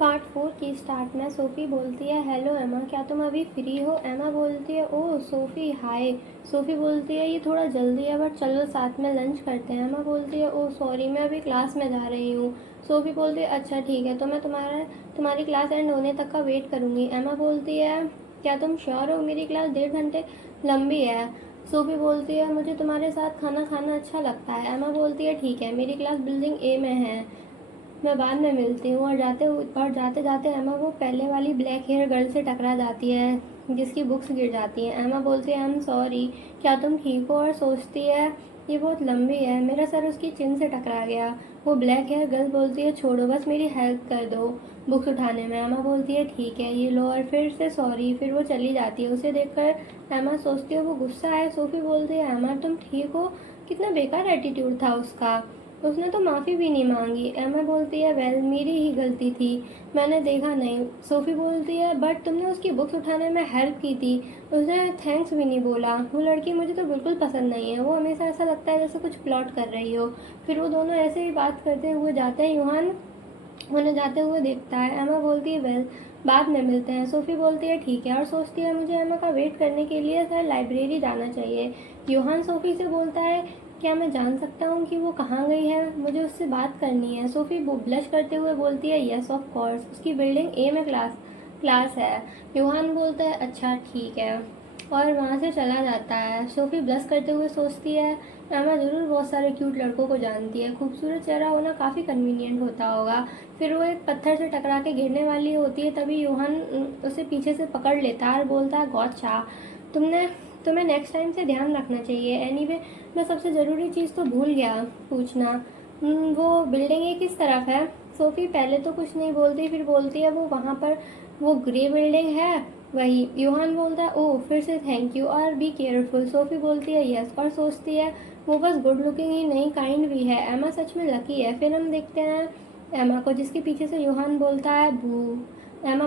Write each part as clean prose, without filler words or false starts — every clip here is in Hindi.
पार्ट 4 की स्टार्ट में सोफ़ी बोलती है, हेलो एमा, क्या तुम अभी फ्री हो? एमा बोलती है, ओह सोफ़ी हाय। सोफ़ी बोलती है, ये थोड़ा जल्दी है बट चलो साथ में लंच करते हैं। एमा बोलती है, ओह सॉरी, मैं अभी क्लास में जा रही हूँ। सोफ़ी बोलती है, अच्छा ठीक है, तो मैं तुम्हारी क्लास एंड होने तक का वेट करूँगी। एमा बोलती है, क्या तुम श्योर हो? मेरी क्लास 1.5 घंटे लंबी है। सोफ़ी बोलती है, मुझे तुम्हारे साथ खाना खाना अच्छा लगता है। एमा बोलती है, ठीक है, मेरी क्लास बिल्डिंग ए में है, मैं बाद में मिलती हूँ। और जाते जाते एमा वो पहले वाली ब्लैक हेयर गर्ल से टकरा जाती है जिसकी बुक्स गिर जाती हैं। एमा बोलती है, आई एम सॉरी, क्या तुम ठीक हो? और सोचती है, ये बहुत लंबी है, मेरा सर उसकी चिन से टकरा गया। वो ब्लैक हेयर गर्ल बोलती है, छोड़ो, बस मेरी हेल्प कर दो बुक्स उठाने में। एमा बोलती है, ठीक है, ये लो, और फिर से सॉरी। फिर वो चली जाती है। उसे देखकर एमा सोचती है वो गुस्सा है। सोफ़ी बोलती है, एमा तुम ठीक हो? कितना बेकार एटीट्यूड था उसका, उसने तो माफ़ी भी नहीं मांगी। एमा बोलती है, वेल मेरी ही गलती थी, मैंने देखा नहीं। सोफ़ी बोलती है, बट तुमने उसकी बुक्स उठाने में हेल्प की थी, उसने थैंक्स भी नहीं बोला। वो लड़की मुझे तो बिल्कुल पसंद नहीं है, वो हमेशा ऐसा लगता है जैसे कुछ प्लॉट कर रही हो। फिर वो दोनों ऐसे ही बात करते हुए जाते हैं। यूहान उन्हें जाते हुए देखता है। एमा बोलती है, वेल बाद में मिलते हैं। सोफ़ी बोलती है, ठीक है, और सोचती है मुझे एमा का वेट करने के लिए शायद लाइब्रेरी जाना चाहिए। यूहान सोफ़ी से बोलता है, क्या मैं जान सकता हूँ कि वो कहाँ गई है? मुझे उससे बात करनी है। सोफ़ी ब्लश करते हुए बोलती है, यस ऑफ कोर्स, उसकी बिल्डिंग ए में क्लास है। यूहान बोलता है, अच्छा ठीक है, और वहाँ से चला जाता है। सोफ़ी ब्लश करते हुए सोचती है, एमा ज़रूर बहुत सारे क्यूट लड़कों को जानती है, खूबसूरत चेहरा होना काफ़ी कन्वीनियंट होता होगा। फिर वो एक पत्थर से टकरा के गिरने वाली होती है, तभी यूहान उसे पीछे से पकड़ लेता है और बोलता है, गॉटचा, तुम्हें नेक्स्ट टाइम से ध्यान रखना चाहिए। एनीवे, मैं सबसे ज़रूरी चीज़ तो भूल गया पूछना, वो बिल्डिंग ये किस तरफ है? सोफ़ी पहले तो कुछ नहीं बोलती, फिर बोलती है, वो वहाँ पर वो ग्रे बिल्डिंग है, वही। यूहान बोलता है, ओह, फिर से थैंक यू और बी केयरफुल। सोफ़ी बोलती है, यस, और सोचती है वो बस गुड लुकिंग ही नहीं, काइंड भी है। एमा सच में लकी है। फिर हम देखते हैं एमा को, जिसके पीछे से यूहान बोलता है, बू। एमा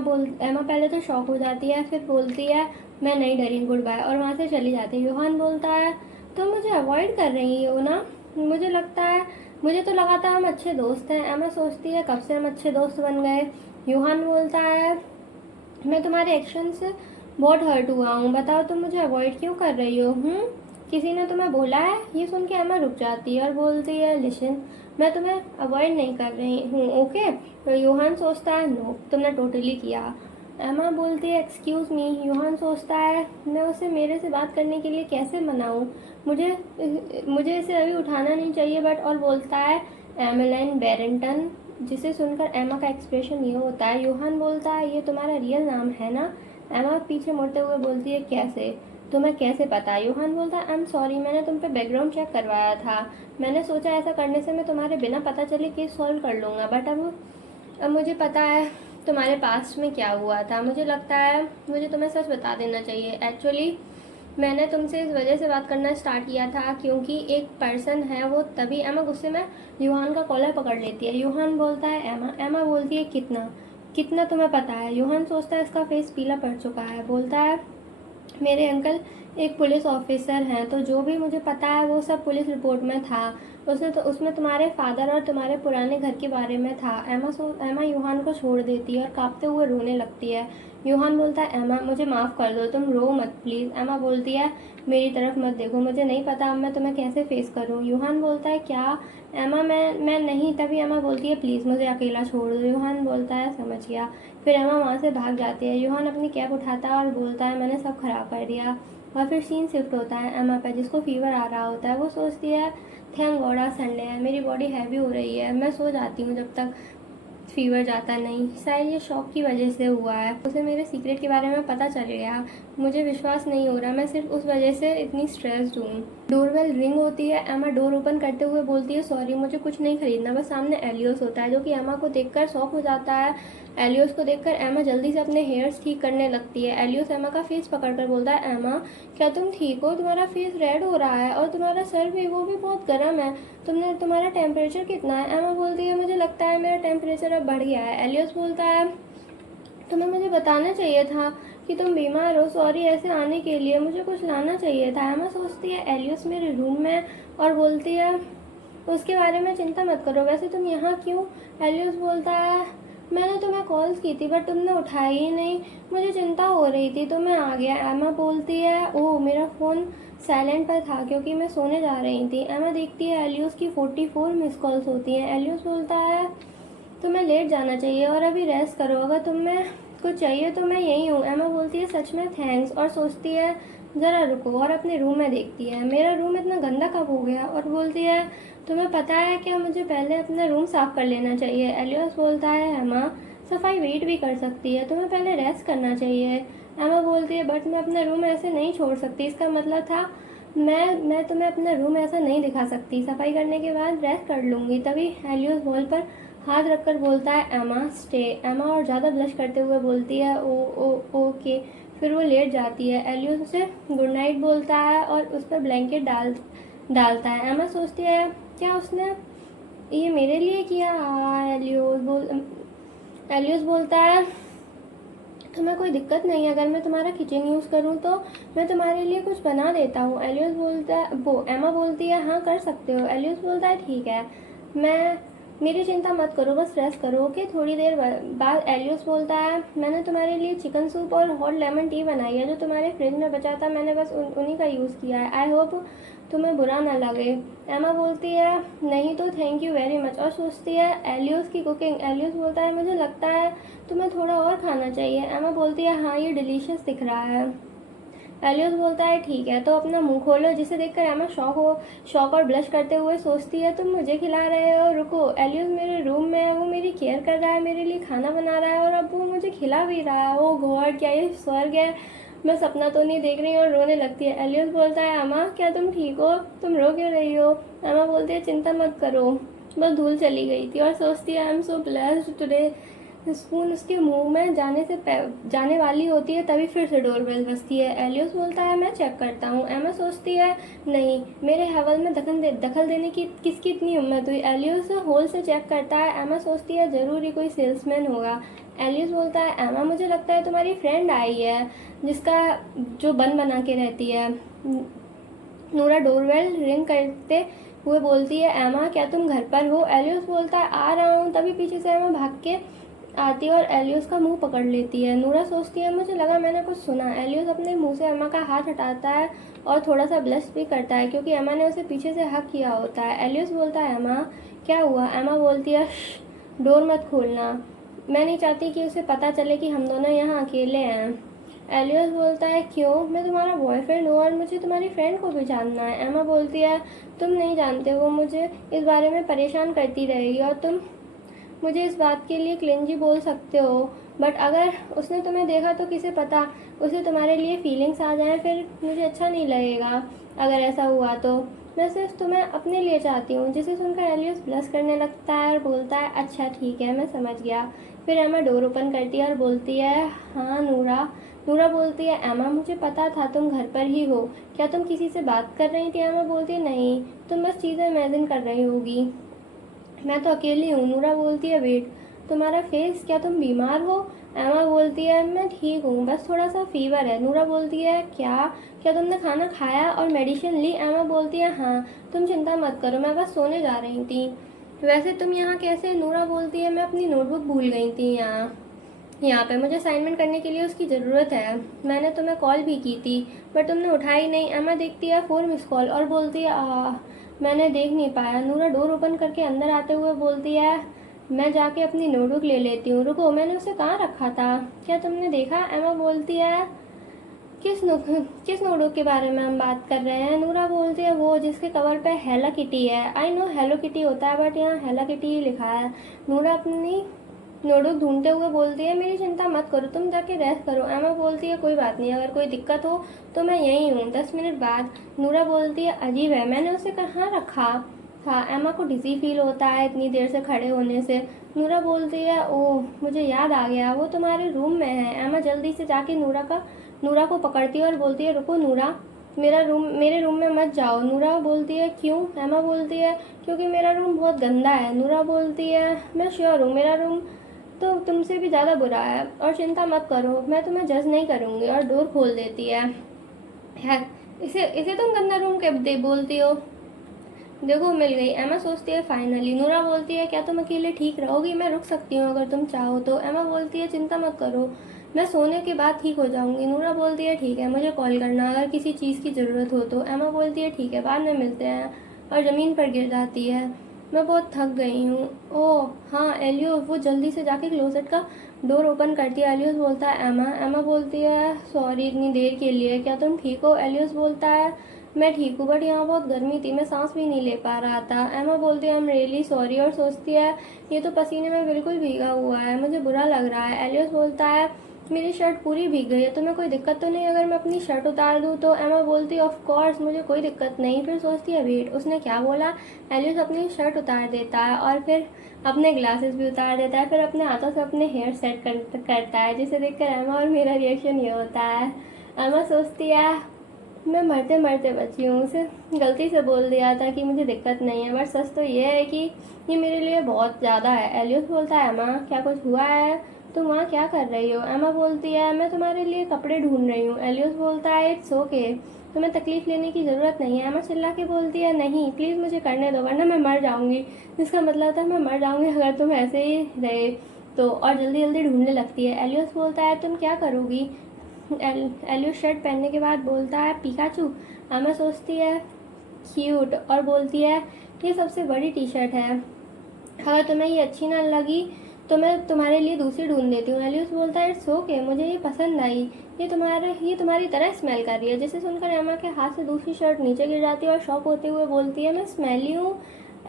पहले तो शॉक हो जाती है, फिर बोलती है, मैं नहीं डरी, गुड बाय, और वहाँ से चली जाती है। यूहान बोलता है, तुम मुझे अवॉइड कर रही हो ना? मुझे तो लगा था हम अच्छे दोस्त हैं। एमा सोचती है, कब से हम अच्छे दोस्त बन गए? यूहान बोलता है, मैं तुम्हारे एक्शन से बहुत हर्ट हुआ हूँ, बताओ तुम मुझे अवॉइड क्यों कर रही हो? किसी ने तुम्हें बोला है? ये सुन के एमा रुक जाती है और बोलती है, लिसन, मैं तुम्हें अवॉइड नहीं कर रही हूँ, ओके? तो यूहान सोचता है, नो, तुमने टोटली किया। एमा बोलती है, एक्सक्यूज़ मी। यूहान सोचता है, मैं उसे मेरे से बात करने के लिए कैसे मनाऊँ? मुझे मुझे इसे अभी उठाना नहीं चाहिए, बट, और बोलता है, एमेलाइन बैरेंटन, जिसे सुनकर एमा का एक्सप्रेशन ये होता है। यूहान बोलता है, ये तुम्हारा रियल नाम है ना? एमा पीछे मुड़ते हुए बोलती है, कैसे? तुम्हें कैसे पता? यूहान बोलता है, आई एम सॉरी, मैंने तुम पे बैकग्राउंड चेक करवाया था, मैंने सोचा ऐसा करने से मैं तुम्हारे बिना पता चले केस सॉल्व कर लूँगा, बट अब मुझे पता है तुम्हारे पास्ट में क्या हुआ था। मुझे लगता है मुझे तुम्हें सच बता देना चाहिए। एक्चुअली मैंने तुमसे इस वजह से बात करना स्टार्ट किया था क्योंकि एक पर्सन है वो, तभी। एमा गुस्से में यूहान का कॉलर पकड़ लेती है। यूहान बोलता है, एमा बोलती है, कितना कितना तुम्हें पता है? यूहान सोचता है इसका फेस पीला पड़ चुका है। बोलता है, मेरे अंकल एक पुलिस ऑफिसर हैं, तो जो भी मुझे पता है वो सब पुलिस रिपोर्ट में था। उसमें तुम्हारे फादर और तुम्हारे पुराने घर के बारे में था। एमा यूहान को छोड़ देती है और कांपते हुए रोने लगती है। यूहान बोलता है, एमा मुझे माफ़ कर दो, तुम रो मत प्लीज़। एमा बोलती है, मेरी तरफ मत देखो, मुझे नहीं पता अब मैं तुम्हें कैसे फेस करूँ। यूहान बोलता है, क्या? एमा, मैं नहीं। तभी एमा बोलती है, प्लीज़ मुझे अकेला छोड़ दो। यूहान बोलता है, समझ गया। फिर एमा वहाँ से भाग जाती है। यूहान अपनी कैप उठाता है और बोलता है, मैंने सब खराब कर दिया। और फिर सीन शिफ्ट होता है एमा पे, जिसको फीवर आ रहा होता है। वो सोचती है, थैंक गॉड आज संडे है, मेरी बॉडी हैवी हो रही है, मैं सो जाती हूँ जब तक फीवर जाता नहीं। शायद ये शॉक की वजह से हुआ है, उसे मेरे सीक्रेट के बारे में पता चल गया। मुझे विश्वास नहीं हो रहा, मैं सिर्फ उस वजह से इतनी स्ट्रेस्ड हूँ। डोरबेल रिंग होती है। एमा डोर ओपन करते हुए बोलती है, सॉरी, मुझे कुछ नहीं खरीदना। बस सामने एलियोस होता है, जो कि एमा को देखकर शॉक हो जाता है। एलियोस को देखकर एमा जल्दी से अपने हेयर्स ठीक करने लगती है। एलियोस एमा का फेस पकड़कर बोलता है, एमा क्या तुम ठीक हो? तुम्हारा फेस रेड हो रहा है और तुम्हारा सर भी, वो भी बहुत गर्म है। तुम्हारा टेम्परेचर कितना है? एमा बोलती है, मुझे लगता है मेरा टेम्परेचर अब बढ़ गया है। एलियोस बोलता है, तुम्हें मुझे बताना चाहिए था कि तुम बीमार हो, सॉरी ऐसे आने के लिए, मुझे कुछ लाना चाहिए था। एमा सोचती है, एलियोस मेरे रूम में, और बोलती है, उसके बारे में चिंता मत करो, वैसे तुम यहाँ क्यों? एलियोस बोलता है, मैंने तुम्हें कॉल्स की थी बट तुमने उठाई ही नहीं, मुझे चिंता हो रही थी तो मैं आ गया। एमा बोलती है ओह मेरा फ़ोन साइलेंट पर था क्योंकि मैं सोने जा रही थी। एमा देखती है एलियोस की 44 मिस कॉल्स होती हैं। एलियोस बोलता है तुम्हें लेट जाना चाहिए और अभी रेस्ट करो, अगर तुम्हें कुछ चाहिए तो मैं यहीं हूँ। एमा बोलती है सच में थैंक्स, और सोचती है ज़रा रुको, और अपने रूम में देखती है मेरा रूम इतना गंदा कब हो गया, और बोलती है तुम्हें पता है क्या मुझे पहले अपना रूम साफ़ कर लेना चाहिए। एलियोस बोलता है एमा सफाई वेट भी कर सकती है, तुम्हें पहले रेस्ट करना चाहिए। एमा बोलती है बट मैं अपना रूम ऐसे नहीं छोड़ सकती, इसका मतलब था मैं तुम्हें अपना रूम ऐसा नहीं दिखा सकती, सफाई करने के बाद रेस्ट कर लूँगी। तभी एलियोस वॉल पर हाथ रखकर बोलता है एमा स्टे। एमा और ज़्यादा ब्लश करते हुए बोलती है ओ ओके, फिर वो लेट जाती है। एलियोस उसे गुड नाइट बोलता है और उस पर ब्लैंकेट डालता है। एमा सोचती है क्या उसने ये मेरे लिए किया। एलियोस बोलता है तुम्हें कोई दिक्कत नहीं है अगर मैं तुम्हारा किचन यूज़ करूँ तो मैं तुम्हारे लिए कुछ बना देता हूँ। एलियोस बोलता है एमा बोलती है हाँ कर सकते हो। एलियोस बोलता है ठीक है, मैं मेरी चिंता मत करो, बस रेस्ट करो ओके। थोड़ी देर बाद एलियोस बोलता है मैंने तुम्हारे लिए चिकन सूप और हॉट लेमन टी बनाई है जो तुम्हारे फ्रिज में बचा था, मैंने बस उन्हीं का यूज़ किया है, आई होप तुम्हें बुरा ना लगे। एमा बोलती है नहीं तो थैंक यू वेरी मच, और सोचती है एलियोस की कुकिंग। एलियोस बोलता है मुझे लगता है तुम्हें थोड़ा और खाना चाहिए। एमा बोलती है हाँ ये डिलीशियस दिख रहा है। एलियोस बोलता है ठीक है तो अपना मुंह खोलो, जिसे देखकर एमा शॉक और ब्लश करते हुए सोचती है तुम मुझे खिला रहे हो, रुको एलियोस मेरे रूम में है, वो मेरी केयर कर रहा है, मेरे लिए खाना बना रहा है और अब वो मुझे खिला भी रहा है, ओ गॉड क्या ये स्वर्ग है, मैं सपना तो नहीं देख रही हूँ, और रोने लगती है। एलियोस बोलता है एमा क्या तुम ठीक हो, तुम रो क्यों रही हो। एमा बोलती है चिंता मत करो, बस धूल चली गई थी, और सोचती है I am so blessed today. Spoon उसके मुंह में जाने वाली होती है तभी फिर से डोरबेल बजती है। एलियोस बोलता है मैं चेक करता हूँ। एमा सोचती है नहीं, मेरे हवल में दखल देने की किसकी इतनी हिम्मत हुई। एलियोस होल से चेक करता है। एमा सोचती है ज़रूर ही कोई सेल्समैन होगा। एलियोस बोलता है एमा मुझे लगता है तुम्हारी फ्रेंड आई है जो बन बना के रहती है। नूरा डोरबेल रिंग करते हुए बोलती है एमा क्या तुम घर पर हो। एलियोस बोलता है आ रहा हूँ। तभी पीछे से एमा भाग के आती है और एलियोस का मुंह पकड़ लेती है। नूरा सोचती है मुझे लगा मैंने कुछ सुना। एलियोस अपने मुंह से एमा का हाथ हटाता है और थोड़ा सा ब्लश भी करता है क्योंकि एमा ने उसे पीछे से हक किया होता है। एलियोस बोलता है एमा क्या हुआ। एमा बोलती है डोर मत खोलना, मैं नहीं चाहती कि उसे पता चले कि हम दोनों यहाँ अकेले हैं। एलियोस बोलता है क्यों, मैं तुम्हारा बॉयफ्रेंड हूँ और मुझे तुम्हारी फ्रेंड को भी जानना है। एमा बोलती है तुम नहीं जानते, वो मुझे इस बारे में परेशान करती रहेगी और तुम मुझे इस बात के लिए क्लिंजी बोल सकते हो, बट अगर उसने तुम्हें देखा तो किसे पता उसे तुम्हारे लिए फीलिंग्स आ जाएं, फिर मुझे अच्छा नहीं लगेगा अगर ऐसा हुआ तो। मैं सिर्फ तुम्हें अपने लिए चाहती हूँ। जिसे सुनकर एलियोस ब्लश करने लगता है और बोलता है अच्छा ठीक है मैं समझ गया। फिर एमा डोर ओपन करती है और बोलती है हाँ नूरा। नूरा बोलती है एमा मुझे पता था तुम घर पर ही हो, क्या तुम किसी से बात कर रही थी। एमा बोलती है नहीं, तुम बस चीज़ें इमेजिन कर रही होगी, मैं तो अकेली हूँ। नूरा बोलती है वेट, तुम्हारा फेस, क्या तुम बीमार हो। एमा बोलती है मैं ठीक हूँ, बस थोड़ा सा फीवर है। नूरा बोलती है क्या क्या तुमने खाना खाया और मेडिसिन ली। एमा बोलती है हाँ, तुम चिंता मत करो, मैं बस सोने जा रही थी। वैसे तुम यहाँ कैसे। नूरा बोलती है मैं अपनी नोटबुक भूल गई थी यहाँ पे मुझे असाइनमेंट करने के लिए उसकी ज़रूरत है, मैंने तुम्हें कॉल भी की थी बट तुमने उठाई नहीं। एमा देखती है 4 मिस कॉल और बोलती है मैंने देख नहीं पाया। नूरा डोर ओपन करके अंदर आते हुए बोलती है मैं जाके अपनी नोटबुक ले लेती हूँ, रुको मैंने उसे कहाँ रखा था, क्या तुमने देखा। एमा बोलती है किस नोटबुक के बारे में हम बात कर रहे हैं। नूरा बोलती है वो जिसके कवर पे हेलो किटी है। आई नो हेलो किटी होता है बट यहाँ हेलो किटी ही लिखा है। नूरा अपनी नोटबुक ढूंढते हुए बोलती है मेरी चिंता मत करो, तुम जाके रेस्ट करो। एमा बोलती है कोई बात नहीं, अगर कोई दिक्कत हो तो मैं यहीं हूँ। 10 मिनट बाद नूरा बोलती है अजीब है, मैंने उसे कहाँ रखा था। एमा को डिजी फील होता है इतनी देर से खड़े होने से। नूरा बोलती है ओह मुझे याद आ गया, वो तुम्हारे रूम में है। एमा जल्दी से जाके नूरा को पकड़ती है और बोलती है रुको नूरा, मेरे रूम में मत जाओ। नूरा बोलती है क्यों। एमा बोलती है क्योंकि मेरा रूम बहुत गंदा है। नूरा बोलती है मैं श्योर हूँ मेरा रूम तो तुमसे भी ज़्यादा बुरा है, और चिंता मत करो मैं तुम्हें जज नहीं करूँगी, और डोर खोल देती है। इसे तुम गंदा रूम कब दे बोलती हो। देखो मिल गई। एमा सोचती है फाइनली। नूरा बोलती है क्या तुम अकेले ठीक रहोगी? मैं रुक सकती हूँ अगर तुम चाहो तो। एमा बोलती है चिंता मत करो, मैं सोने के बाद ठीक हो जाऊंगी। नूरा बोलती है ठीक है, मुझे कॉल करना अगर किसी चीज़ की ज़रूरत हो तो। एमा बोलती है ठीक है, बाद में मिलते हैं, और ज़मीन पर गिर जाती है। मैं बहुत थक गई हूँ। ओह हाँ एलियोस, वो जल्दी से जाके क्लोसेट का डोर ओपन करती है। एलियोस बोलता है एमा। एमा बोलती है सॉरी इतनी देर के लिए, क्या तुम ठीक हो? एलियोस बोलता है मैं ठीक हूँ, बट यहाँ बहुत गर्मी थी, मैं सांस भी नहीं ले पा रहा था। एमा बोलती है आई एम रियली सॉरी, और सोचती है ये तो पसीने में बिल्कुल भीगा हुआ है, मुझे बुरा लग रहा है। एलियस बोलता है मेरी शर्ट पूरी भीग गई है, तुम्हें कोई दिक्कत तो नहीं अगर मैं अपनी शर्ट उतार दूँ तो? एमा बोलती है ऑफ कोर्स मुझे कोई दिक्कत नहीं। फिर सोचती है वेट, उसने क्या बोला? एलियस अपनी शर्ट उतार देता है और फिर अपने ग्लासेस भी उतार देता है, फिर अपने हाथों से अपने हेयर सेट करता है, जिसे देखकर एमा और मेरा रिएक्शन ये होता है। एमा सोचती है मैं मरते मरते बची हूँ, उसे गलती से बोल दिया था कि मुझे दिक्कत नहीं है, बट सच तो ये है कि ये मेरे लिए बहुत ज़्यादा है। एलियस बोलता है एमा क्या कुछ हुआ है? तुम वहाँ क्या कर रही हो? एमा बोलती है मैं तुम्हारे लिए कपड़े ढूंढ रही हूँ। एलियस बोलता है इट्स ओके, तुम्हें तकलीफ़ लेने की ज़रूरत नहीं है। एमा चिल्ला के बोलती है नहीं प्लीज़ मुझे करने दो वरना मैं मर जाऊँगी। जिसका मतलब था मैं मर जाऊँगी अगर तुम ऐसे ही रहे तो, और जल्दी जल्दी ढूंढने लगती है। एलियस बोलता है तुम क्या करोगी? एलियस शर्ट पहनने के बाद बोलता है पिकाचू। एमा सोचती है क्यूट और बोलती है ये सबसे बड़ी टी शर्ट है, अगर तुम्हें ये अच्छी ना लगी तो मैं तुम्हारे लिए दूसरी ढूंढ देती हूँ। एलियस बोलता है इट्स ओके, मुझे ये पसंद आई, ये तुम्हारी तरह स्मेल कर रही है। जिसे सुनकर एमा के हाथ से दूसरी शर्ट नीचे गिर जाती है और शॉक होते हुए बोलती है मैं स्मेली हूँ?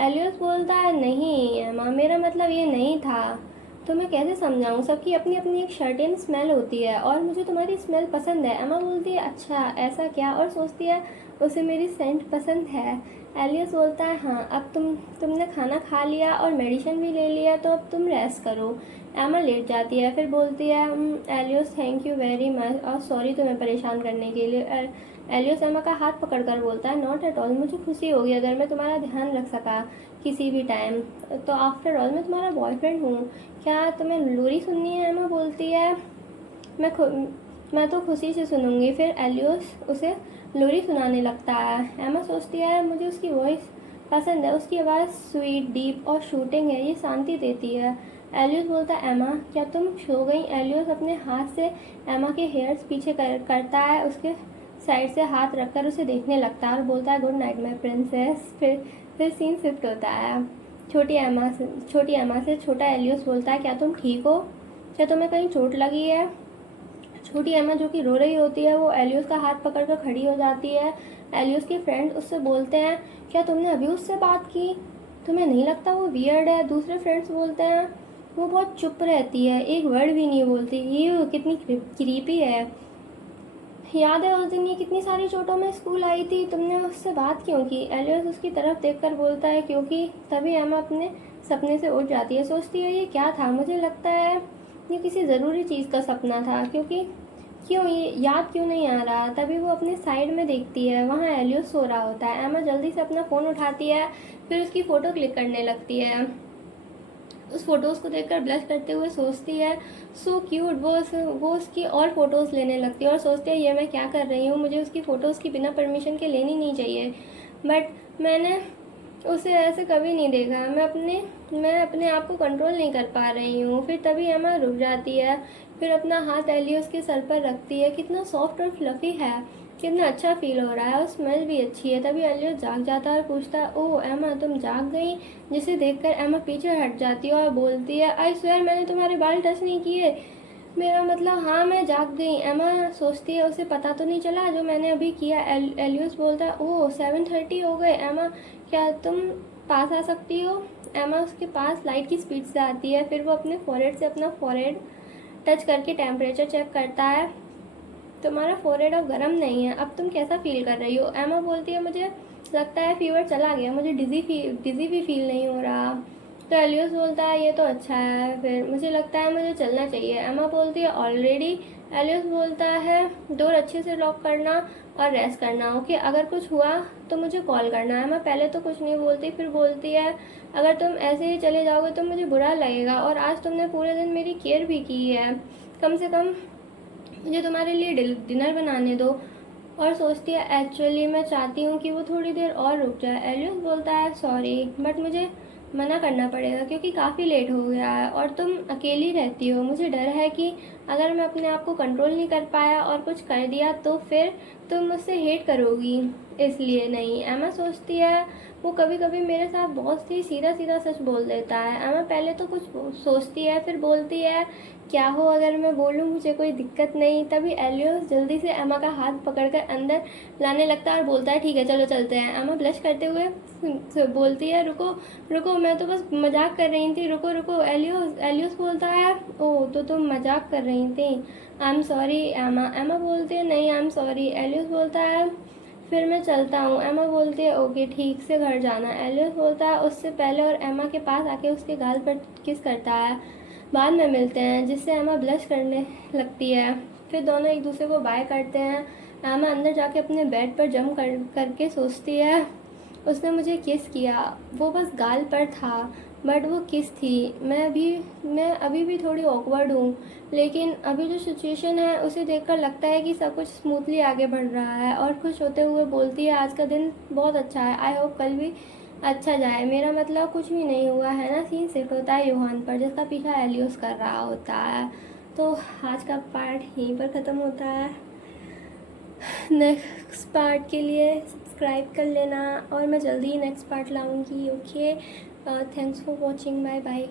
एलियस बोलता है नहीं एमा, मेरा मतलब ये नहीं था, तो मैं कैसे समझाऊँ, सबकी अपनी अपनी एक सर्टेन स्मेल होती है और मुझे तुम्हारी स्मेल पसंद है। एमा बोलती है अच्छा ऐसा क्या, और सोचती है उसे मेरी सेंट पसंद है। एलियस बोलता है हाँ अब तुमने खाना खा लिया और मेडिसिन भी ले लिया तो अब तुम रेस्ट करो। एमा लेट जाती है, फिर बोलती है एलियस थैंक यू वेरी मच और सॉरी तुम्हें परेशान करने के लिए। एलियस एमा का हाथ पकड़कर बोलता है नॉट एट ऑल, मुझे खुशी होगी अगर मैं तुम्हारा ध्यान रख सका किसी भी टाइम, तो आफ्टर ऑल मैं तुम्हारा बॉयफ्रेंड हूँ। क्या तुम्हें लोरी सुननी है? एमा बोलती है मैं तो खुशी से सुनूंगी। फिर एलियस उसे लोरी सुनाने लगता है। एमा सोचती है मुझे उसकी वॉइस पसंद है, उसकी आवाज़ स्वीट डीप और शूटिंग है, ये शांति देती है। एलियस बोलता है एमा क्या तुम सो गई? एलियस अपने हाथ से एमा के हेयर्स पीछे करता है, उसके साइड से हाथ रखकर उसे देखने लगता है और बोलता है गुड नाइट माई प्रिंसेस। फिर सीन शिफ्ट होता है। छोटी एमा से छोटा एलियस बोलता है क्या तुम ठीक हो? क्या तुम्हें कहीं चोट लगी है? छोटी एमा जो कि रो रही होती है वो एलियस का हाथ पकड़कर खड़ी हो जाती है। एलियस के फ्रेंड उससे बोलते हैं क्या तुमने अभी उससे बात की? तुम्हें नहीं लगता वो वियर्ड है? दूसरे फ्रेंड्स बोलते हैं वो बहुत चुप रहती है, एक वर्ड भी नहीं बोलती, ये कितनी क्रीपी है। याद है उस दिन ये कितनी सारी चोटों में स्कूल आई थी, तुमने उससे बात क्यों की? एलियस उसकी तरफ देखकर बोलता है क्योंकि। तभी एमा अपने सपने से उठ जाती है, सोचती है ये क्या था, मुझे लगता है ये किसी ज़रूरी चीज़ का सपना था, क्योंकि क्यों ये याद क्यों नहीं आ रहा। तभी वो अपने साइड में देखती है, वहाँ एलियस सो रहा होता है। एमा जल्दी से अपना फ़ोन उठाती है, फिर उसकी फ़ोटो क्लिक करने लगती है। उस फोटोज़ को देखकर ब्लश करते हुए सोचती है सो क्यूट। वो उसकी और फ़ोटोज़ लेने लगती है और सोचती है ये मैं क्या कर रही हूँ, मुझे उसकी फ़ोटोज़ की बिना परमिशन के लेनी नहीं चाहिए, बट मैंने उसे ऐसे कभी नहीं देखा। मैं अपने आप को कंट्रोल नहीं कर पा रही हूँ। फिर तभी एमा रुक जाती है, फिर अपना हाथ एलियस के सर पर रखती है। कितना सॉफ्ट और फ्लफ़ी है, कितना अच्छा फील हो रहा है और स्मेल भी अच्छी है। तभी एलियस जाग जाता है और पूछता है ओह एमा तुम जाग गई? जिसे देखकर एमा पीछे हट जाती है और बोलती है आई स्वेयर मैंने तुम्हारे बाल टच नहीं किए, मेरा मतलब हाँ मैं जाग गई। एमा सोचती है उसे पता तो नहीं चला जो मैंने अभी किया। एलियस बोलता है ओह 7:30 हो गए एमा, क्या तुम पास आ सकती हो? एमा उसके पास लाइट की स्पीड से आती है, फिर वो अपने फोरहेड से अपना फोरहेड टच करके टेम्परेचर चेक करता है। तुम्हारा फोरहेड अब गर्म नहीं है, अब तुम कैसा फील कर रही हो? एमा बोलती है मुझे लगता है फीवर चला गया, मुझे डिज़ी भी फील नहीं हो रहा। तो एलियस बोलता है ये तो अच्छा है, फिर मुझे लगता है मुझे चलना चाहिए। एमा बोलती है ऑलरेडी? एलियस बोलता है डोर अच्छे से लॉक करना और रेस्ट करना, ओके? अगर कुछ हुआ तो मुझे कॉल करना। एमा पहले तो कुछ नहीं बोलती, फिर बोलती है अगर तुम ऐसे ही चले जाओगे तो मुझे बुरा लगेगा, और आज तुमने पूरे दिन मेरी केयर भी की है, कम से कम मुझे तुम्हारे लिए डिनर बनाने दो। और सोचती है एक्चुअली मैं चाहती हूँ कि वो थोड़ी देर और रुक जाए। एलियस बोलता है सॉरी बट मुझे मना करना पड़ेगा क्योंकि काफ़ी लेट हो गया है और तुम अकेली रहती हो। मुझे डर है कि अगर मैं अपने आप को कंट्रोल नहीं कर पाया और कुछ कर दिया तो फिर तुम मुझसे हेट करोगी, इसलिए नहीं। एमा सोचती है वो कभी कभी मेरे साथ बहुत ही सीधा सीधा सच बोल देता है। एमा पहले तो कुछ सोचती है फिर बोलती है क्या हो अगर मैं बोलूँ, मुझे कोई दिक्कत नहीं। तभी एलियस जल्दी से एमा का हाथ पकड़कर अंदर लाने लगता है और बोलता है ठीक है चलो चलते हैं। एमा ब्लश करते हुए बोलती है रुको रुको मैं तो बस मजाक कर रही थी, रुको रुको। एलियस एलियस बोलता है ओह तो तुम मजाक कर रही थी, आई एम सॉरी एमा। एमा बोलती है नहीं आई एम सॉरी। एलियस बोलता है फिर मैं चलता हूँ। एमा बोलती है ओके ठीक से घर जाना। एलियस बोलता है उससे पहले और एमा के पास आके उसके गाल पर किस करता है। बाद में मिलते हैं, जिससे एमा ब्लश करने लगती है। फिर दोनों एक दूसरे को बाय करते हैं। एमा अंदर जाके अपने बेड पर जम करके सोचती है उसने मुझे किस किया, वो बस गाल पर था बट वो किस थी। मैं अभी भी थोड़ी ऑकवर्ड हूँ, लेकिन अभी जो सिचुएशन है उसे देखकर लगता है कि सब कुछ स्मूथली आगे बढ़ रहा है। और खुश होते हुए बोलती है आज का दिन बहुत अच्छा है, आई होप कल भी अच्छा जाए। मेरा मतलब कुछ भी नहीं हुआ है ना। सीन शिफ्ट होता है यूहान पर जिसका पीछा एलियस कर रहा होता है। तो आज का पार्ट यहीं पर ख़त्म होता है। नेक्स्ट पार्ट के लिए सब्सक्राइब कर लेना और मैं जल्दी ही नेक्स्ट पार्ट लाऊंगी। Okay thanks for watching, bye bye.